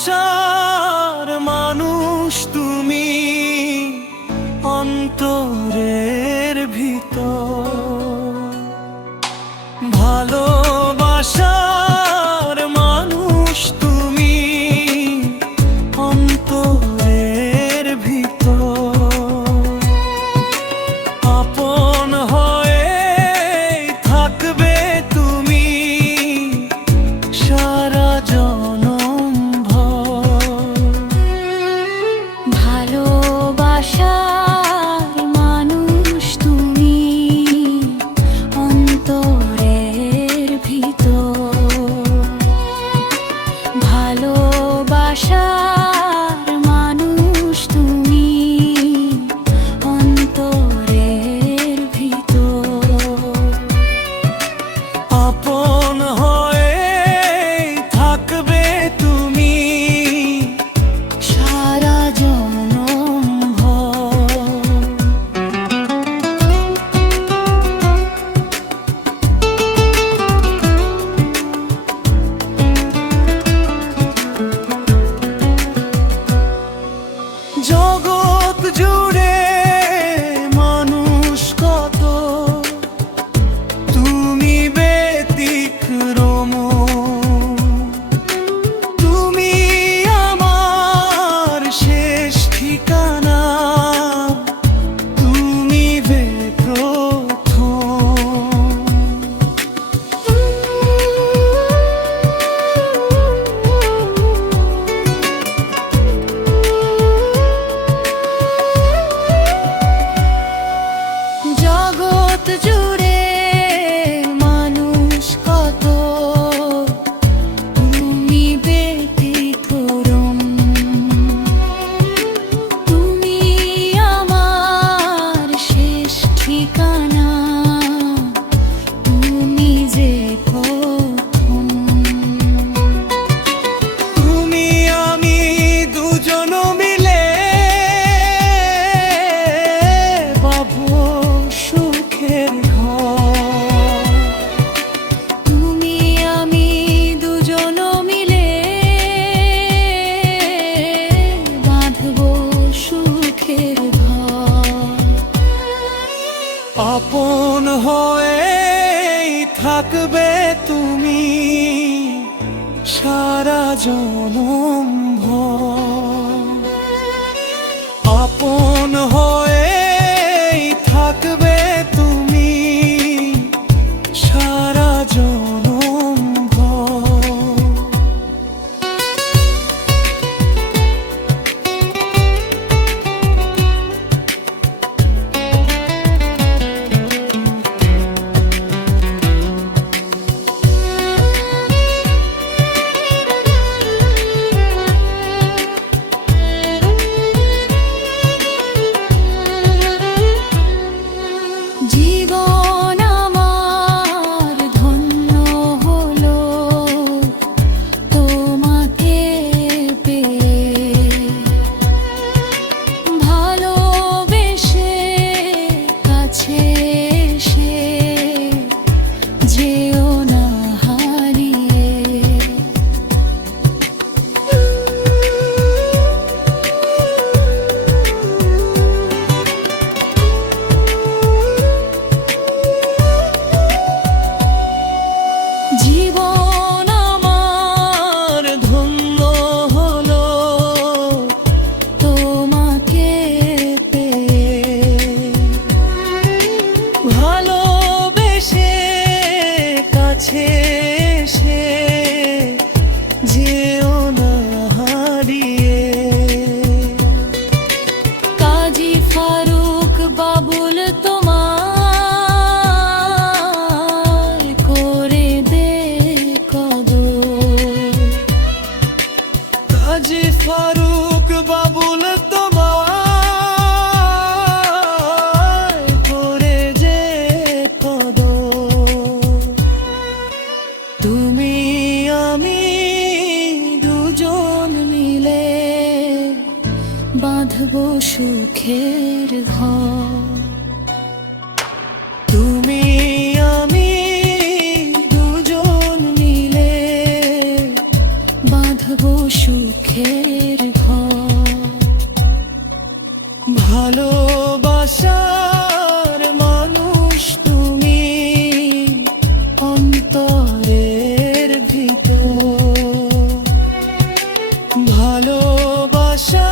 ভালোবাসার মানুষ তুমি অন্তরের ভিতর, ভালোবাসার মানুষ তুমি অন্তরের ভিতর, আপন হয়ে থাকবে তুমি সারা জনম ভর। ভালোবাসার মানুষ তুমি অন্তরের ভিতর, ভালোবাসার মানুষ তুমি অন্তরের ভিতর, আপন হয়ে থাকবে তুমি সারা জনম ভর। জগৎ জুড়ে মানুষ কত, তুমি ব্যতিক্রম, তুমি আমার শেষ ঠিকানা, তুমি প্রথম। জগৎ জুড়ে মানুষ কত, তুমি ব্যতিক্রম, তুমি আমার শেষ ঠিকানা, তুমি যে প্রথম। তুমি আমি দুজন মিলে বাঁধবো সুখের ঘর, তুমি আমি দুজন মিলে বাঁধবো সুখের ঘর। আপন হয়ে থাকবে তুমি সারা জনম ভর, আপন হয়ে থাকবে তুমি সারা জনম ভর। জীবন আমার ধন্য হলো তোমাকে পেয়ে, ভালোবেসে কাছে এসে যেও না হারিয়ে। জীবন আমার ধন্য হলো তোমাকে পেয়ে, ভালোবেসে কাছে এসে যেও না হারিয়ে। কাজী ফারুক বাবুল তোমার করে দে কদর, কাজী ফারুক বাবুল তোমার করে যে কদর, তুমি আমি দুজন মিলে বাঁধবো সুখের ঘর। তুমি আমি দুজন মিলে বাঁধবো সুখের ঘর। ভালোবাসার মানুষ তুমি অন্তরের ভিতর, ভালোবাসা